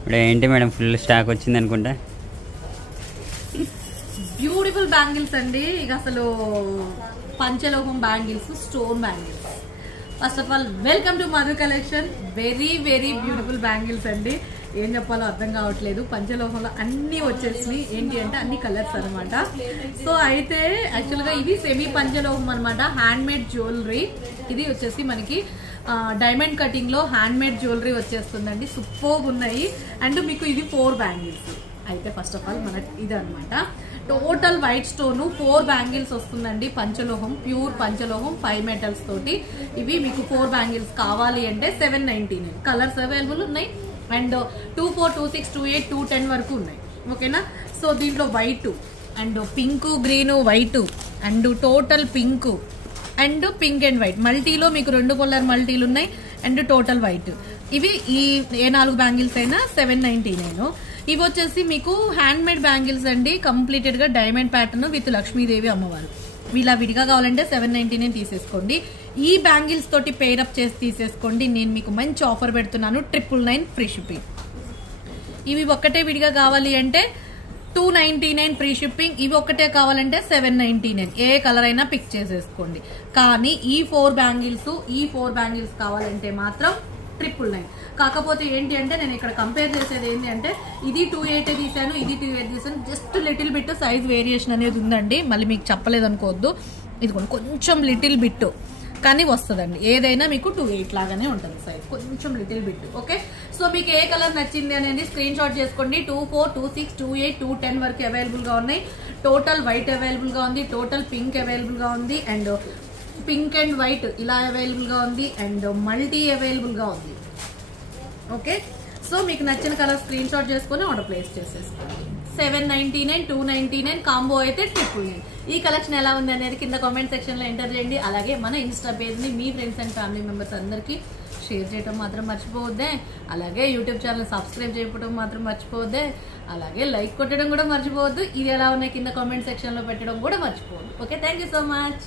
ఇప్పుడు ఏంటి madam full stock వచ్చింది అనుకుంటా. బ్యూటిఫుల్ బ్యాంగిల్స్ అండి. ఇక అసలు పంచలోహం bangles, stone bangles. First of all welcome to Madhu collection. Very very beautiful bangles అండి. ఏం చెప్పాలో అర్థం కావట్లేదు. పంచలోహంలో అన్ని వచ్చేసినాయి. ఏంటి అంటే అన్ని కలర్స్ అనమాట. సో అయితే యాక్చువల్గా ఇది సెమీ పంచలోహం అనమాట. Hand made jewellery. ఇది వచ్చేసి మనకి డైమండ్ కటింగ్ లో హ్యాండ్ మేడ్ జ్యువెలరీ వచ్చేస్తుందండి. సూపర్బ్ ఉన్నాయి. అండ్ మీకు ఇది 4 బ్యాంగిల్స్. అయితే ఫస్ట్ ఆఫ్ ఆల్ మనకి ఇది అనమాట. టోటల్ వైట్ స్టోన్ 4 బ్యాంగిల్స్ వస్తుందండి. పంచలోహం, ప్యూర్ పంచలోహం, 5 మెటల్స్ తోటి. ఇవి మీకు 4 బ్యాంగిల్స్ కావాలి అంటే 799. కలర్స్ అవైలబుల్ ఉన్నాయి. అండ్ 24, 26, 28, 210 వరకు ఉన్నాయి. ఓకేనా. సో దీంట్లో white and pink, green, white and total pink and pink and white మల్టీలో మీకు 2 కలర్ మల్టీలు ఉన్నాయి. And total white. ఇవి ఈ ఏ 4 బ్యాంగిల్స్ అయినా 799. ఇవి వచ్చేసి మీకు హ్యాండ్ మేడ్ బ్యాంగిల్స్ అండి. కంప్లీటెడ్ గా డైమండ్ ప్యాటర్న్ విత్ లక్ష్మీదేవి అమ్మవారు. ఇలా విడిగా కావాలంటే 799 తీసేసుకోండి. ఈ బ్యాంగిల్స్ తోటి పేరప్ చేసి తీసేసుకోండి. నేను మీకు మంచి ఆఫర్ పెడుతున్నాను. 999 ఫ్రీ షిప్పింగ్. ఇవి ఒక్కటే విడిగా కావాలి అంటే 299 ఫ్రీ షిప్పింగ్. ఇవి ఒక్కటే కావాలంటే 799. ఏ కలర్ అయినా పిక్ చేసేసుకోండి. కానీ ఈ 4 బ్యాంగిల్స్ కావాలంటే మాత్రం 999. కాకపోతే ఏంటి అంటే నేను ఇక్కడ కంపేర్ చేసేది ఏంటి అంటే ఇది 280 తీసాను, ఇది 280 తీసాను. Just little bit size variation అనేది ఉందండి. మళ్ళీ మీకు చెప్పలేదు అనుకోవద్దు. ఇది కొంచెం లిటిల్ బిట్ కానీ వస్తుందండి. ఏదైనా మీకు 28 లాగానే ఉంటుంది సైజ్, కొంచెం లిటిల్ బిట్. ఓకే. సో మీకు ఏ కలర్ నచ్చింది అనేది స్క్రీన్ షాట్ చేసుకోండి. 24, 26, 28, 210 వరకు అవైలబుల్ గా ఉన్నాయి. టోటల్ వైట్ అవైలబుల్ గా ఉంది. టోటల్ పింక్ అవైలబుల్ గా ఉంది. అండ్ పింక్ అండ్ వైట్ ఇలా అవైలబుల్ గా ఉంది. అండ్ మల్టీ అవైలబుల్ గా ఉంది. ఓకే. సో మీకు నచ్చిన కలర్ స్క్రీన్ షాట్ చేసుకుని ఆర్డర్ ప్లేస్ చేసేసుకోండి. 799, 299 కాంబో అయితే 999. ఈ కలెక్షన్ ఎలా ఉంది అనేది కింద కామెంట్ సెక్షన్ లో ఎంటర్ చేయండి. అలాగే మన ఇన్స్టా పేజ్ ని మీ ఫ్రెండ్స్ అండ్ ఫ్యామిలీ మెంబర్స్ అందరికీ షేర్ చేయడం మాత్రం మర్చిపోవద్దే. అలాగే యూట్యూబ్ ఛానల్ సబ్స్క్రైబ్ చేయడం మాత్రం మర్చిపోవద్దే. అలాగే లైక్ కొట్టడం కూడా మర్చిపోవద్దు. ఇది ఎలా ఉన్నాయి కింద కామెంట్ సెక్షన్ లో పెట్టడం కూడా మర్చిపోవద్దు. Okay. Thank you so much.